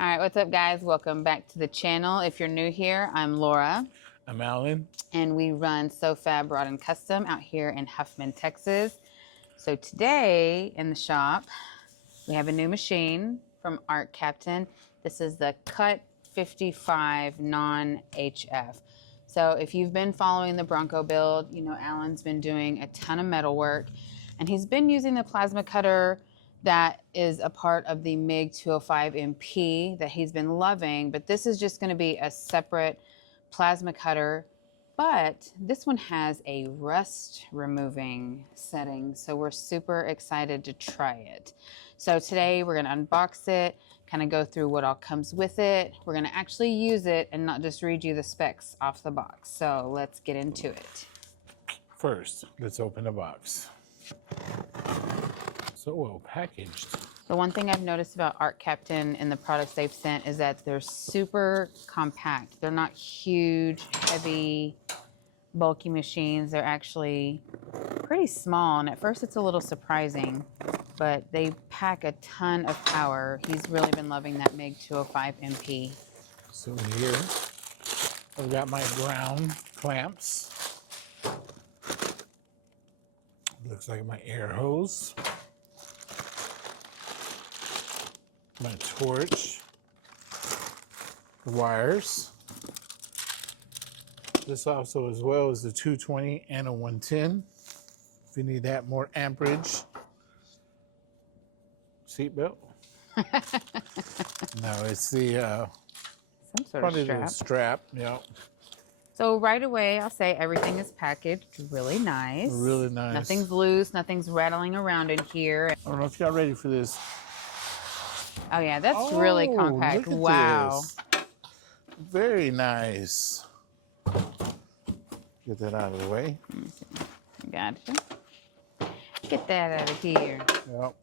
All right, what's up, guys? Welcome back to the channel. If you're new here, I'm Laura. I'm Alan. And we run SoFab Rod and Custom out here in Huffman, Texas. So today in the shop, we have a new machine from Arccaptain. This is the CUT 55 non-HF. So if you've been following the Bronco build, you know Alan's been doing a ton of metal work, and he's been using the plasma cutter that is a part of the MiG 205 MP that he's been loving, but this is just going to be a separate plasma cutter, but this one has a rust removing setting, so we're super excited to try it. So today we're going to unbox it, kind of go through what all comes with it. We're going to actually use it and not just read you the specs off the box. So let's get into it. First, let's open the box. So well packaged. The one thing I've noticed about Arccaptain and the products they've sent is that they're super compact. They're not huge, heavy, bulky machines. They're actually pretty small, and at first it's a little surprising, but they pack a ton of power. He's really been loving that MiG 205 MP. So here, I've got my ground clamps. Looks like my air hose. My torch, the wires. This also as well is the 220 and a 110. If you need that more amperage. Seatbelt. No, it's the some sort probably of strap. the strap. Yeah. So right away, I'll say everything is packaged really nice. Really nice. Nothing's loose, nothing's rattling around in here. I don't know if y'all ready for this. Oh yeah, that's really compact. Look at wow. this. Very nice. Get that out of the way. Gotcha. Get that out of here. Yep.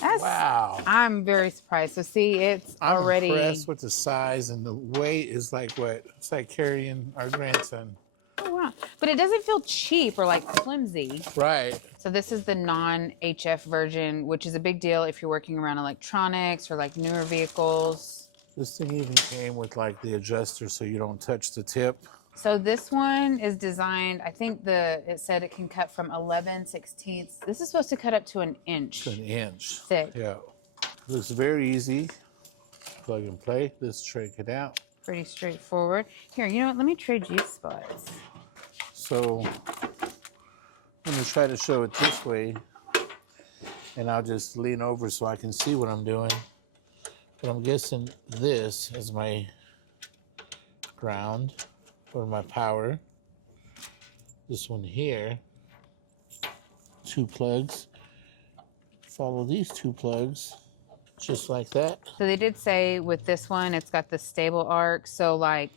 That's, Wow. I'm very surprised. So see, it's already. I'm impressed with the size, and the weight is like what? It's like carrying our grandson. Oh wow. But it doesn't feel cheap or like flimsy. Right. So this is the non-HF version, which is a big deal if you're working around electronics or like newer vehicles. This thing even came with like the adjuster so you don't touch the tip. So this one is designed, I think it said it can cut from 11/16. This is supposed to cut up to an inch. To an inch. Thick. Yeah. Looks very easy. Plug and play. Let's check it out. Pretty straightforward. Here, you know what? Let me trade you spots. So I'm going to try to show it this way, and I'll just lean over so I can see what I'm doing. But I'm guessing this is my ground or my power. This one here, 2 plugs. Follow these 2 plugs, just like that. So they did say with this one, it's got the stable arc. So like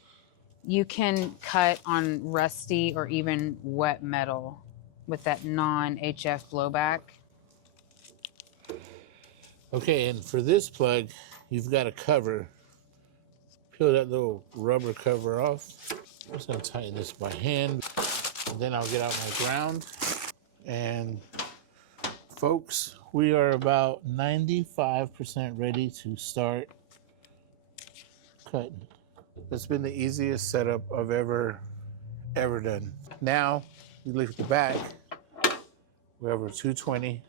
you can cut on rusty or even wet metal with that non-HF blowback. Okay, and for this plug, you've got a cover. Peel that little rubber cover off. I'm just gonna tighten this by hand. And then I'll get out my ground. And folks, we are about 95% ready to start cutting. That's been the easiest setup I've ever done. Now, you look at the back, we have our 220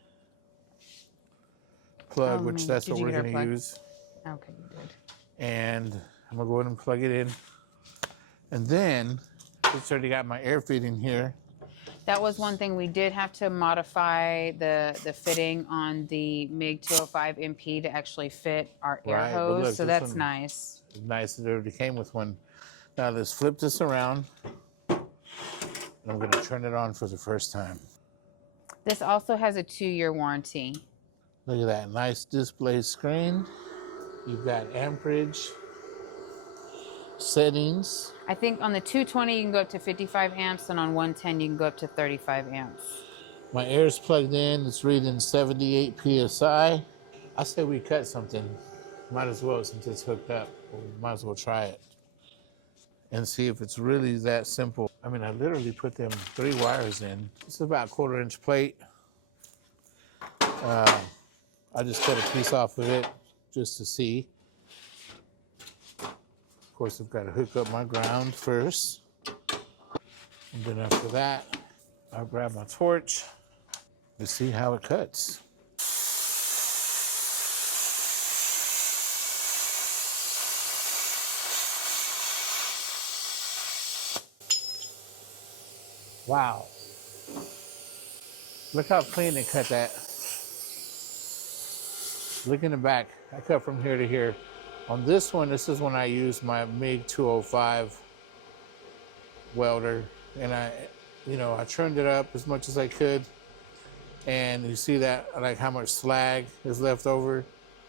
plug, which that's what we're gonna use. Okay, you did. And I'm gonna go ahead and plug it in. And then, it's already got my air feed in here. That was one thing we did have to modify the fitting on the MiG 205 MP to actually fit our air hose. Look, so that's nice. It's nice that it already came with one. Now let's flip this around. And I'm gonna turn it on for the first time. This also has a 2-year warranty. Look at that nice display screen. You've got amperage, settings. I think on the 220 you can go up to 55 amps, and on 110 you can go up to 35 amps. My air's plugged in. It's reading 78 PSI. I say we cut something. Might as well, since it's hooked up. We might as well try it and see if it's really that simple. I mean, I literally put them 3 wires in. It's about a 1/4-inch plate. I just cut a piece off of it, just to see. Of course, I've got to hook up my ground first. And then after that, I'll grab my torch to see how it cuts. Wow. Look how clean it cut that. Look in the back. I cut from here to here. On this one, this is when I used my MiG 205 welder. And I trimmed it up as much as I could. And you see that, like how much slag is left over.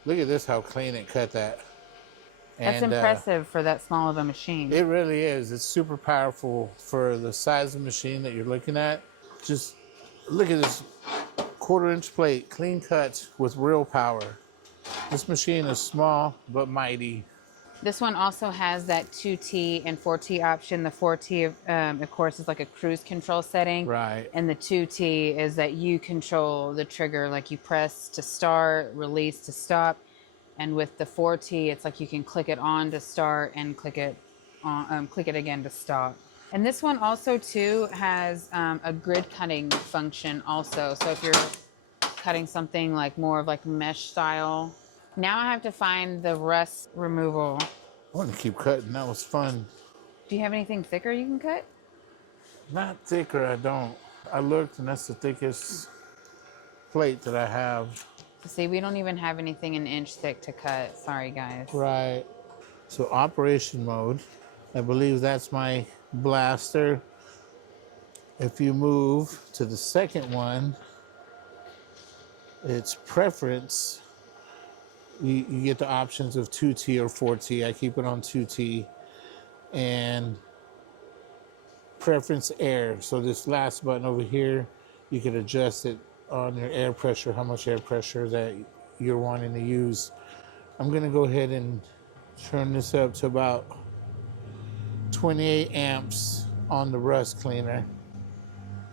Look at this, how clean it cut that. That's And, impressive for that small of a machine. It really is. It's super powerful for the size of machine that you're looking at. Just look at this 1/4-inch plate, clean cut with real power. This machine is small but mighty. This one also has that 2T and 4T option. The 4T, of course, is like a cruise control setting. Right. And the 2T is that you control the trigger, like you press to start, release to stop. And with the 4T, it's like you can click it on to start and click it again to stop. And this one also too has a grid cutting function also. So if you're cutting something like more of like mesh style. Now I have to find the rust removal. I want to keep cutting. That was fun. Do you have anything thicker you can cut? Not thicker, I don't. I looked, and that's the thickest plate that I have. See, we don't even have anything an inch thick to cut. Sorry, guys. Right. So operation mode, I believe that's my blaster. If you move to the second one, it's preference. You get the options of 2T or 4T. I keep it on 2T. And preference air. So this last button over here, you can adjust it on your air pressure, how much air pressure that you're wanting to use. I'm gonna go ahead and turn this up to about 28 amps on the rust cleaner.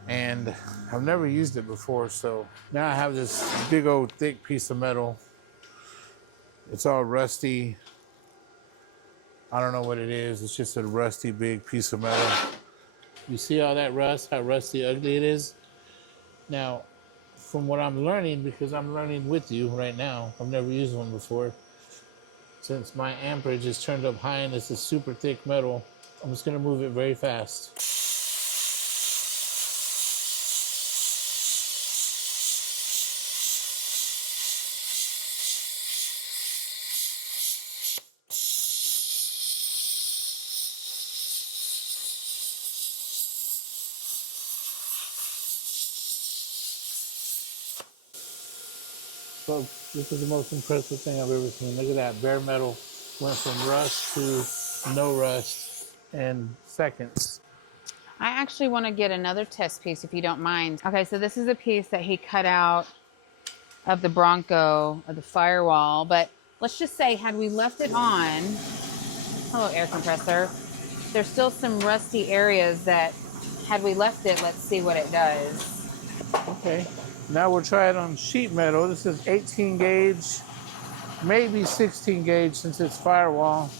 And I've never used it before, so now I have this big old thick piece of metal. It's all rusty. I don't know what it is. It's just a rusty big piece of metal. You see all that rust, how rusty ugly it is? Now, from what I'm learning, because I'm learning with you right now, I've never used one before. Since my amperage is turned up high and this is super thick metal, I'm just gonna move it very fast. Folks, this is the most impressive thing I've ever seen. Look at that, bare metal went from rust to no rust in seconds. I actually want to get another test piece if you don't mind. Okay, so this is a piece that he cut out of the Bronco, of the firewall, but let's just say had we left it on, hello air compressor, there's still some rusty areas that had we left it, let's see what it does. Okay, now we'll try it on sheet metal. This is 18 gauge, maybe 16 gauge since it's firewall.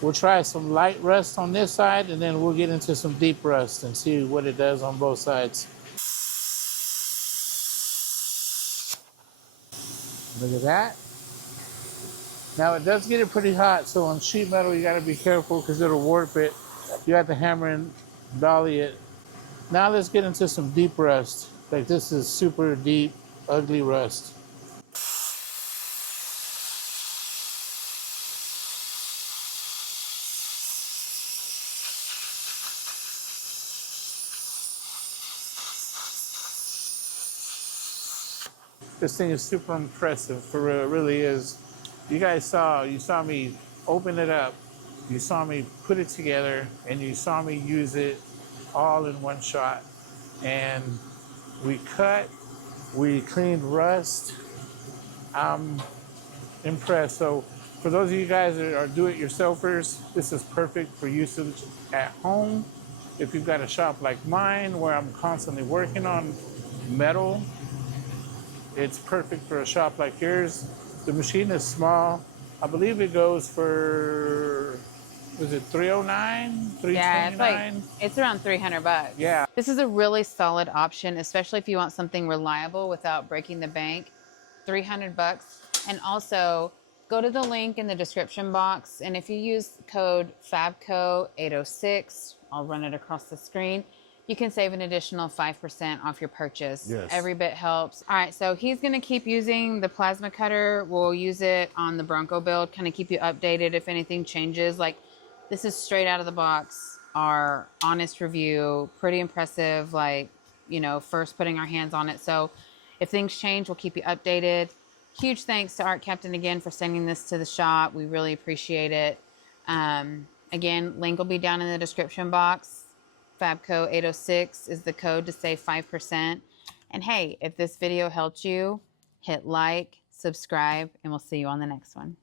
We'll try some light rust on this side, and then we'll get into some deep rust and see what it does on both sides. Look at that. Now it does get it pretty hot, so on sheet metal you gotta be careful because it'll warp it. You have to hammer and dolly it. Now let's get into some deep rust. Like this is super deep, ugly rust. This thing is super impressive, for real, it really is. You guys saw me open it up, you saw me put it together, and you saw me use it all in one shot. And we cut, we cleaned rust. I'm impressed. So for those of you guys that are do-it-yourselfers, this is perfect for usage at home. If you've got a shop like mine where I'm constantly working on metal, it's perfect for a shop like yours. The machine is small. I believe it goes for, was it 309, Yeah, it's like 329? it's around 300 bucks. Yeah. This is a really solid option, especially if you want something reliable without breaking the bank. 300 bucks. And also go to the link in the description box, and if you use code FABCO806, I'll run it across the screen, you can save an additional 5% off your purchase. Yes. Every bit helps. All right, so he's gonna keep using the plasma cutter. We'll use it on the Bronco build, kind of keep you updated if anything changes. Like, this is straight out of the box, our honest review, pretty impressive, like, you know, first putting our hands on it. So if things change, we'll keep you updated. Huge thanks to Arccaptain again for sending this to the shop. We really appreciate it. Again, link will be down in the description box. FABCO806 is the code to save 5%. And hey, if this video helped you, hit like, subscribe, and we'll see you on the next one.